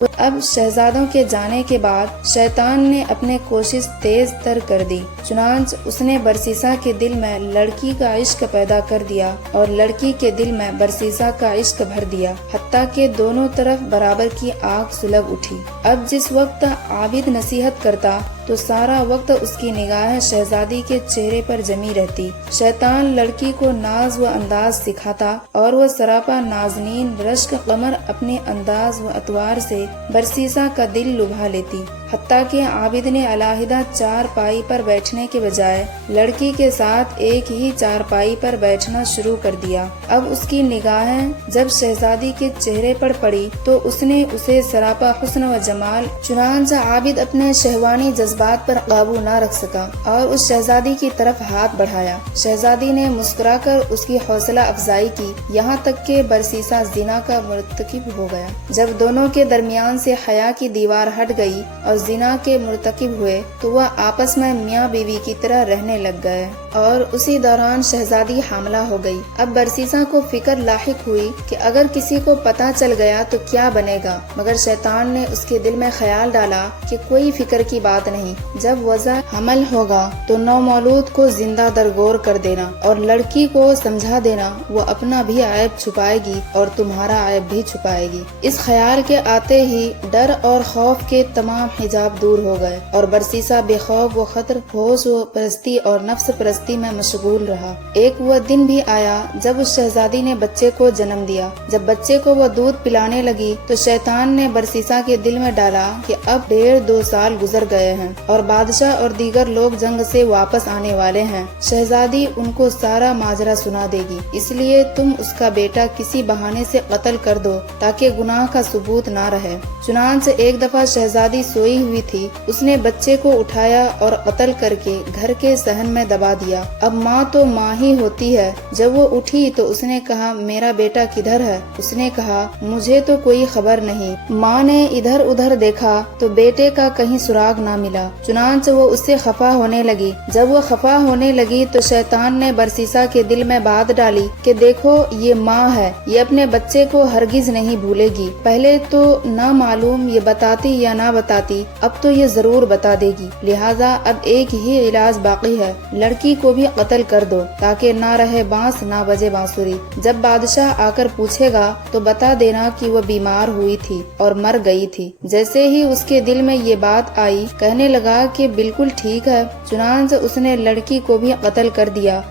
اب شہزادوں کے جانے کے بعد شیطان نے اپنے کوشش تیز تر کر دی، چنانچہ اس نے برسیسا کے دل میں لڑکی کا عشق پیدا کر دیا اور لڑکی کے دل میں برسیسا کا عشق بھر دیا، حتیٰ کہ دونوں طرف برابر کی آگ سلگ اٹھی۔ اب جس وقت عابد نصیحت کرتا تو سارا وقت اس کی نگاہ شہزادی کے چہرے پر جمی رہتی۔ شیطان لڑکی کو ناز و انداز سکھاتا اور وہ سراپا نازنین رشک قمر اپنے انداز و اطوار سے برسیسا کا دل لبھا لیتی، حتیٰ کہ عابد نے علیحدہ چار پائی پر بیٹھنے کے بجائے لڑکی کے ساتھ ایک ہی چار پائی پر بیٹھنا شروع کر دیا۔ اب اس کی نگاہیں جب شہزادی کے چہرے پر پڑی تو اس نے اسے سراپا حسن و جمال، چنانچہ عابد اپنے شہوانی جذبات پر قابو نہ رکھ سکا اور اس شہزادی کی طرف ہاتھ بڑھایا۔ شہزادی نے مسکرا کر اس کی حوصلہ افزائی کی، یہاں تک کہ برسیسا زنا کا مرتکب ہو گیا۔ جب دونوں کے درمیان سے حیا کی دیوار ہٹ گئی اور زنا کے مرتکب ہوئے تو وہ آپس میں میاں بیوی کی طرح رہنے لگ گئے اور اسی دوران شہزادی حاملہ ہو گئی۔ اب برسیسا کو فکر لاحق ہوئی کہ اگر کسی کو پتہ چل گیا تو کیا بنے گا، مگر شیطان نے اس کے دل میں خیال ڈالا کہ کوئی فکر کی بات نہیں، جب وضع حمل ہوگا تو نومولود کو زندہ درگور کر دینا اور لڑکی کو سمجھا دینا، وہ اپنا بھی عیب چھپائے گی اور تمہارا عیب بھی چھپائے گی۔ اس خیال کے آتے ہی ڈر اور خوف کے تمام حجاب دور ہو گئے اور برسیسا بے خوف و خطر ہوش و پرستی اور نفس پرستی میں مشغول رہا۔ ایک وہ دن بھی آیا جب اس شہزادی نے بچے کو جنم دیا۔ جب بچے کو وہ دودھ پلانے لگی تو شیطان نے برسیسا کے دل میں ڈالا کہ اب 1.5-2 سال گزر گئے ہیں اور بادشاہ اور دیگر لوگ جنگ سے واپس آنے والے ہیں، شہزادی ان کو سارا ماجرا سنا دے گی، اس لیے تم اس کا بیٹا کسی بہانے سے قتل کر دو تاکہ گناہ کا ثبوت نہ رہے۔ چنانچہ ایک دفعہ شہزادی سوئی ہوئی تھی، اس نے بچے کو اٹھایا اور قتل کر کے گھر کے صحن میں دبا دیا۔ اب ماں تو ماں ہی ہوتی ہے۔ جب وہ اٹھی تو اس نے کہا میرا بیٹا کدھر ہے؟ اس نے کہا مجھے تو کوئی خبر نہیں۔ ماں نے ادھر ادھر دیکھا تو بیٹے کا کہیں سراغ نہ ملا، چنانچہ وہ اس سے خفا ہونے لگی۔ جب وہ خفا ہونے لگی تو شیطان نے برسیسا کے دل میں بات ڈالی کہ دیکھو یہ ماں ہے، یہ اپنے بچے کو ہرگز نہیں بھولے گی، پہلے تو نہ معلوم یہ بتاتی یا نہ بتاتی، اب تو یہ ضرور بتا دے گی، لہٰذا اب ایک ہی علاج باقی ہے، لڑکی کو بھی قتل کر دو تاکہ نہ رہے بانس نہ بجے بانسری۔ جب بادشاہ آ کر پوچھے گا تو بتا دینا کہ وہ بیمار ہوئی تھی اور مر گئی تھی۔ جیسے ہی اس کے دل میں یہ بات آئی کہنے لگا کہ بالکل ٹھیک ہے، چنانچہ اس نے لڑکی کو بھی قتل کر دیا